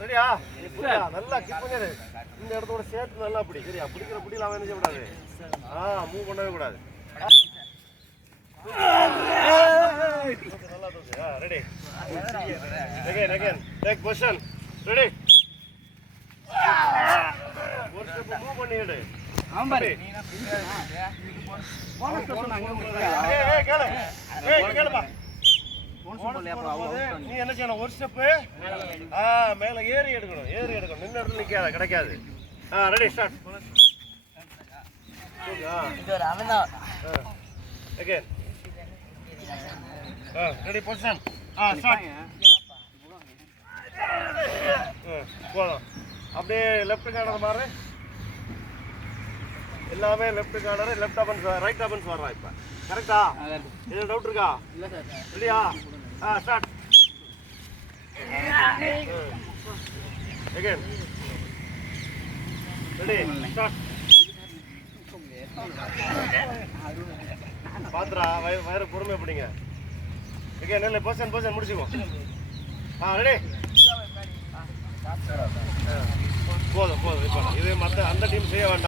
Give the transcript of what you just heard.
சரியா? நல்லா கிப் பண்ணிடு. இந்த இடத்தோட சேர்த்து நல்லா அப்படி. சரியா? பிடிக்கிற பிடியில அவன் என்ன செய்யக்கூடாது? மூவ் பண்ணவே கூடாது. நல்லா தூக்கு. Ready. Again. Take position. Ready? ஒரு ஸ்டெப் மூவ் பண்ணிடு. ஆமாடி. கேளுப்பா. நீ என்ன செய்யணும்? ஒரு ஸ்டெப் மேல ஏறி எடுக்கணும். நின்று இடத்துல நிக்காத, கிடைக்காது. Ready start. Again. Ready position. Start. போதும். அப்படியே லெஃப்ட் கார்னர் மாறு. எல்லாமே left corner, left offence, right offence வர்றான் இப்ப. கரெக்டா? எதுவும் டவுட் இருக்கா? ரெடியா? ஸ்டார்ட். அகைன். Ready start. பாத்துறா வயிறு பொறுமை பிடிங்க. அகைன் இல்ல பொசிஷன் முடிச்சுக்கோ. ரெடி. போதும் இப்போ இது மற்ற அந்த டீம் செய்ய வேண்டாம்.